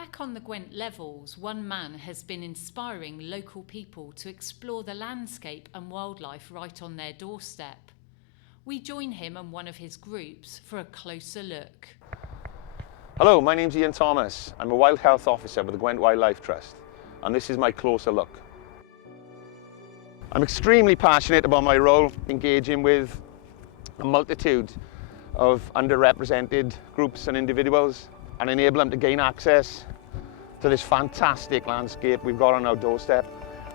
Back on the Gwent levels, one man has been inspiring local people to explore the landscape and wildlife right on their doorstep. We join him and one of his groups for a closer look. Hello, my name's Ian Thomas. I'm a Wild Health Officer with the Gwent Wildlife Trust, and this is my closer look. I'm extremely passionate about my role engaging with a multitude of underrepresented groups and individuals and enable them to gain access to this fantastic landscape we've got on our doorstep.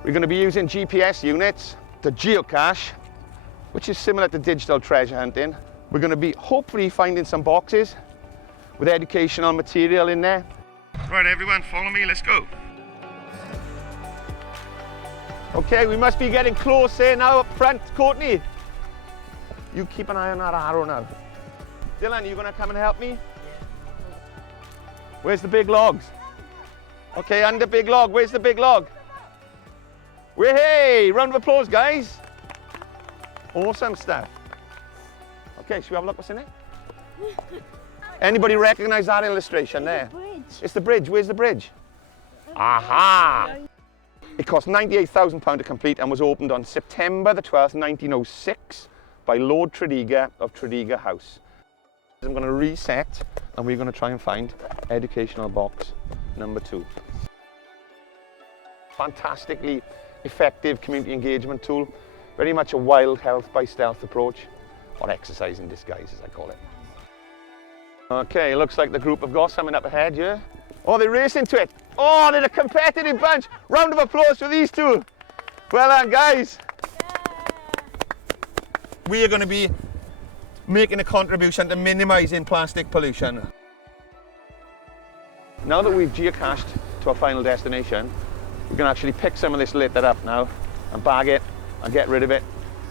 We're going to be using GPS units to geocache, which is similar to digital treasure hunting. We're going to be hopefully finding some boxes with educational material in there. Right everyone, follow me, let's go. Okay, we must be getting close here now up front. Courtney, you keep an eye on that arrow now. Dylan, are you going to come and help me? Where's the big logs? Okay, under big log. Where's the big log? Hey, round of applause, guys. Awesome stuff. Okay, should we have a look what's in it? Anybody recognize that illustration there? It's the bridge. Where's the bridge? Aha! It cost £98,000 to complete and was opened on September the 12th, 1906 by Lord Tredegar of Tredegar House. I'm going to reset and we're going to try and find educational box number 2. Fantastically effective community engagement tool, very much a wild health by stealth approach, or exercise in disguise as I call it. Okay, looks like the group have got something up ahead, yeah? Oh, they're racing to it. Oh, they're a competitive bunch. Round of applause for these two. Well done, guys. We are going to be making a contribution to minimising plastic pollution. Now that we've geocached to our final destination, we can actually pick some of this litter up now and bag it and get rid of it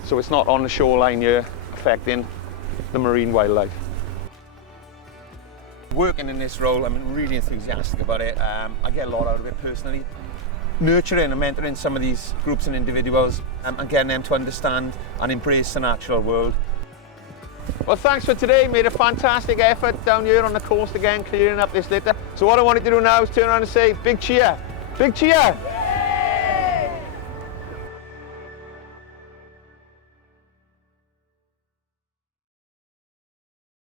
so it's not on the shoreline here affecting the marine wildlife. Working in this role, I'm really enthusiastic about it. I get a lot out of it personally. Nurturing and mentoring some of these groups and individuals and getting them to understand and embrace the natural world. Well, thanks for today. Made a fantastic effort down here on the coast again, clearing up this litter. So what I wanted to do now is turn around and say, big cheer. Big cheer.